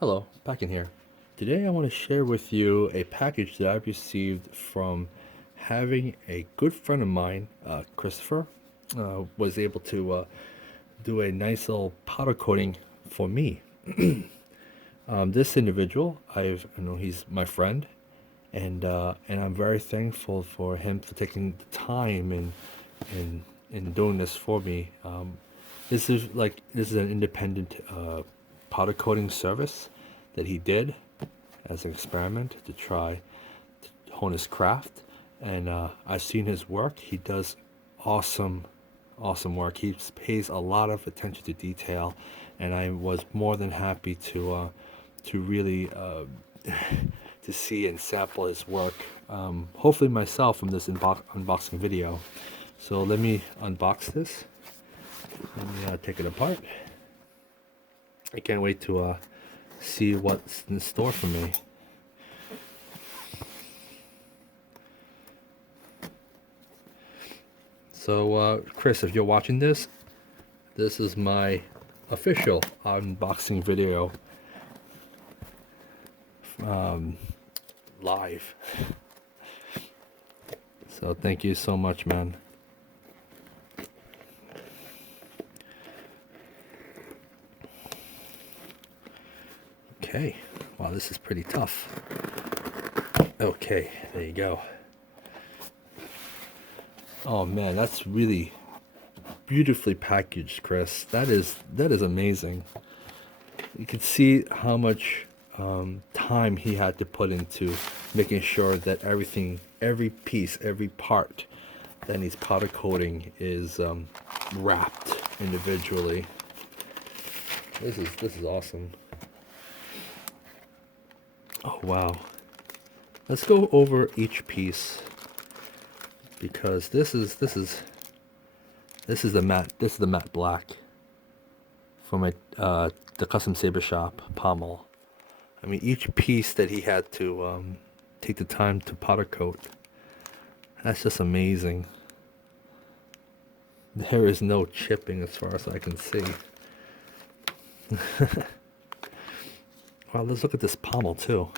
Hello, back in here. Today I want to share with you a package that I've received from having a good friend of mine, Christopher, was able to do a nice little powder coating for me. This individual, I know he's my friend, and I'm very thankful for him for taking the time and doing this for me. This is an independent powder coating service that he did as an experiment to try to hone his craft. And I've seen his work. He does awesome, awesome work. He pays a lot of attention to detail, and I was more than happy to really to see and sample his work. Hopefully myself from this unboxing video. So let me unbox this. Let me take it apart. I can't wait to see what's in store for me. So, Chris, if you're watching this, this is my official unboxing video live. So thank you so much, man. Okay, wow, this is pretty tough. Okay, there you go. Oh man, that's really beautifully packaged, Chris. That is amazing. You can see how much time he had to put into making sure that everything, every piece, every part that needs powder coating is wrapped individually. This is awesome. Oh wow. Let's go over each piece because this is the matte black for my the custom saber shop pommel. I mean, each piece that he had to take the time to powder coat, that's just amazing. There is no chipping as far as I can see. Well, let's look at this pommel too.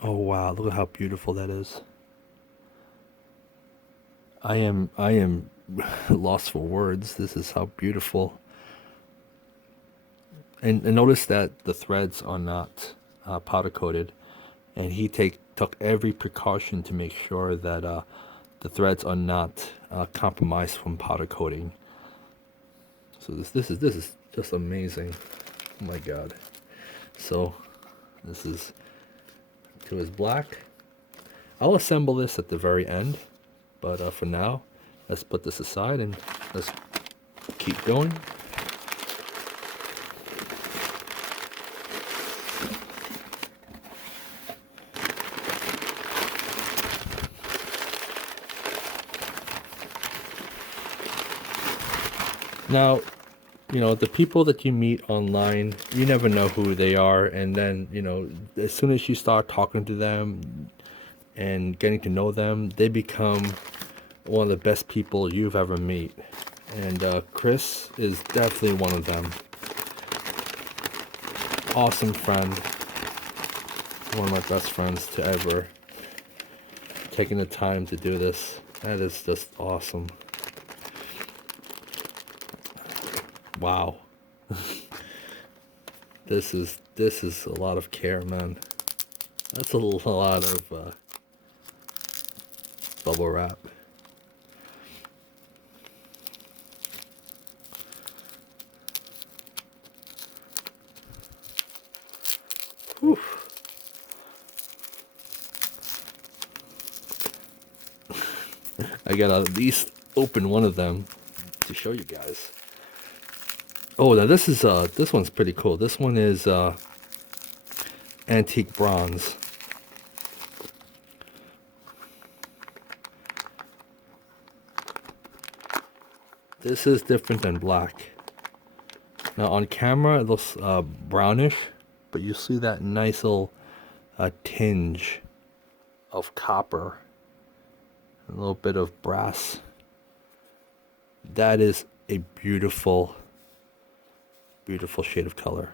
Oh wow, look at how beautiful that is. I am lost for words. This is how beautiful. And notice that the threads are not powder coated, and he took every precaution to make sure that the threads are not compromised from powder coating. So this is just amazing. Oh my god. So this is to his black. I'll assemble this at the very end, but for now, let's put this aside and let's keep going. Now, you know, the people that you meet online, you never know who they are. And then, you know, as soon as you start talking to them and getting to know them, they become one of the best people you've ever met. And Chris is definitely one of them. Awesome friend. One of my best friends to ever. Taking the time to do this. That is just awesome. Wow. This is a lot of care, man. That's a lot of bubble wrap. Whew. I gotta at least open one of them to show you guys. Oh, now this one's pretty cool. This one is antique bronze. This is different than black. Now on camera it looks brownish, but you see that nice little tinge of copper a little bit of brass. That is a beautiful, beautiful shade of color.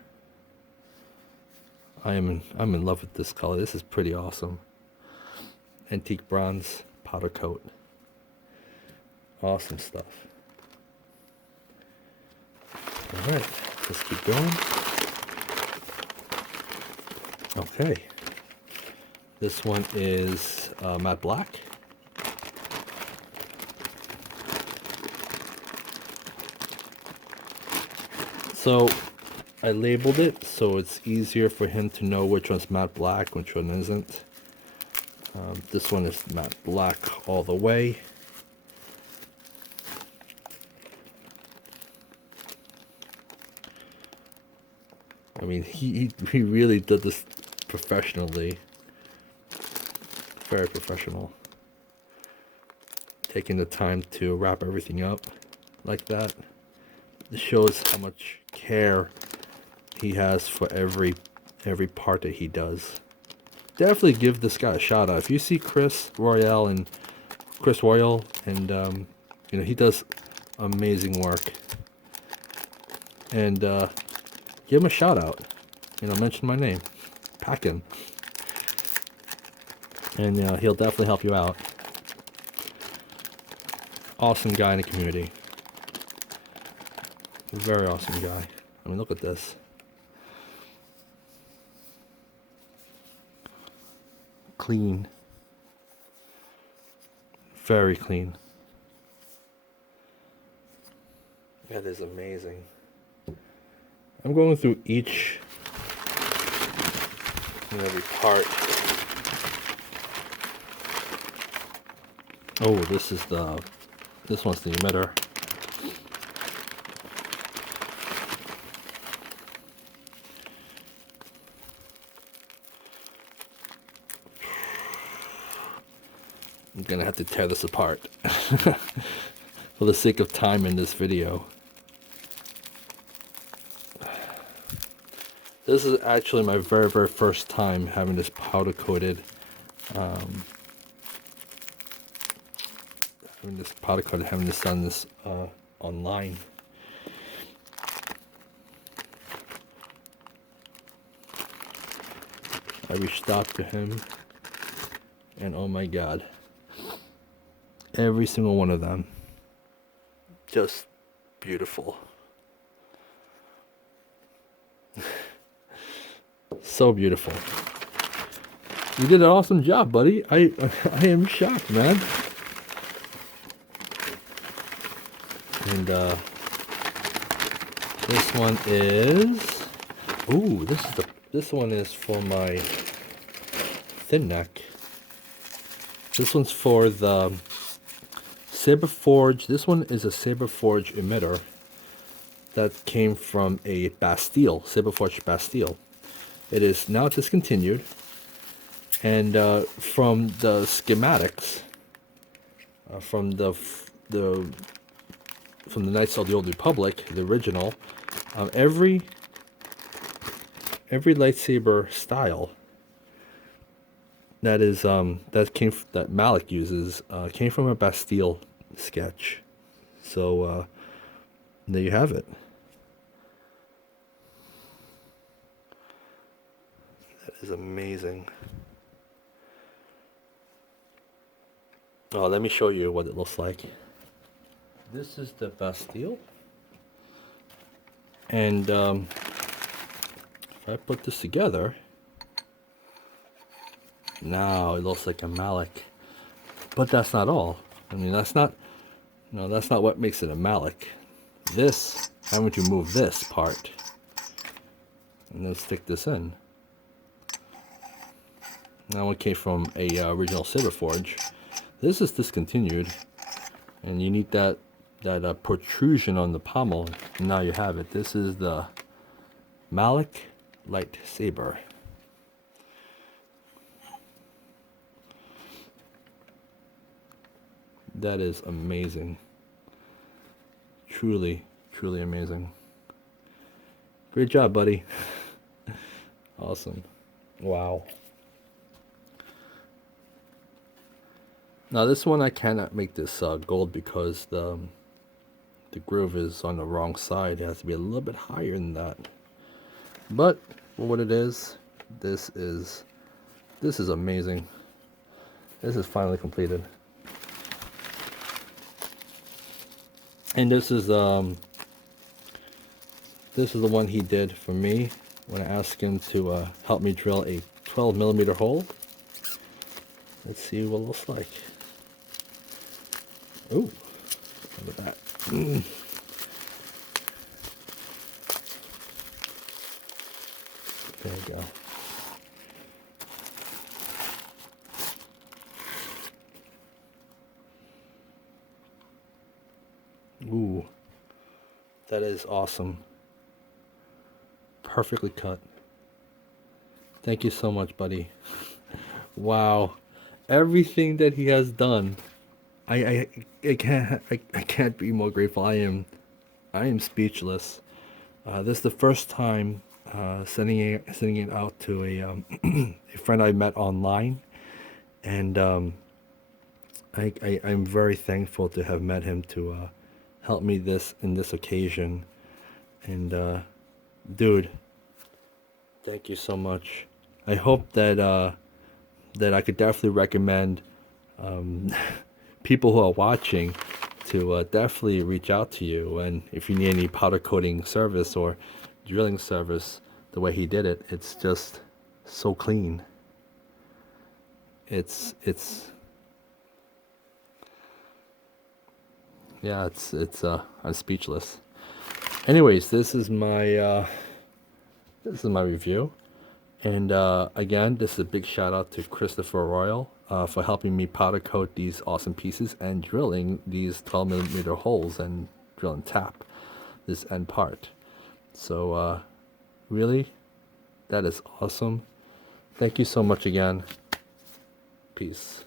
I'm in love with this color. This is pretty awesome. Antique bronze powder coat. Awesome stuff. All right, let's keep going. Okay, this one is matte black. So I labeled it so it's easier for him to know which one's matte black, which one isn't. This one is matte black all the way. I mean, he really did this professionally. Very professional. Taking the time to wrap everything up like that. It shows how much care he has for every part that he does. Definitely give this guy a shout out. If you see Chris Royale and you know, he does amazing work. And give him a shout out. You know, mention my name. Pack him. And he'll definitely help you out. Awesome guy in the community. Very awesome guy. I mean, look at this. Clean. Very clean. That is amazing. I'm going through each and every part. Oh, this one's the emitter. I'm gonna have to tear this apart for the sake of time in this video. This is actually my very first time having this powder coated. Having this done this online. I reached out to him, and oh my god, every single one of them, just beautiful. So beautiful. You did an awesome job, buddy. I am shocked, man. And this one is, ooh, this one is for my thin neck. This one's for the Saberforge. This one is a Saberforge emitter that came from a Bastille, Saberforge Bastille. It is now discontinued, and from the schematics, from the Knights of the Old Republic, the original, every lightsaber style that Malik uses came from a Bastille sketch. So there you have it. That is amazing. Oh, let me show you what it looks like. This is the Bastille, and if I put this together, now it looks like a Malik. But that's not all. I mean, that's not what makes it a Malik. This, having to move this part and then stick this in. That one came from a original Saberforge. This is discontinued, and you need that protrusion on the pommel, and now you have it. This is the Malik lightsaber. That is amazing. Truly, truly amazing. Great job, buddy. Awesome. Wow. Now this one I cannot make this gold because the groove is on the wrong side. It has to be a little bit higher than that. But for what it is, this is amazing. This is finally completed. And this is the one he did for me when I asked him to help me drill a 12mm hole. Let's see what it looks like. Ooh, look at that. There we go. Ooh, that is awesome. Perfectly cut. Thank you so much, buddy. Wow, everything that he has done, I can't be more grateful. I am speechless. This is the first time sending it out to a friend I met online, and I'm very thankful to have met him to help me in this occasion. And dude, thank you so much. I hope that that I could definitely recommend people who are watching to definitely reach out to you. And if you need any powder coating service or drilling service, the way he did it, it's just so clean. It's yeah, I'm speechless. Anyways, this is my review. And again, this is a big shout out to Christopher Royal for helping me powder coat these awesome pieces and drilling these 12mm holes and drill and tap this end part. So really, that is awesome. Thank you so much again. Peace.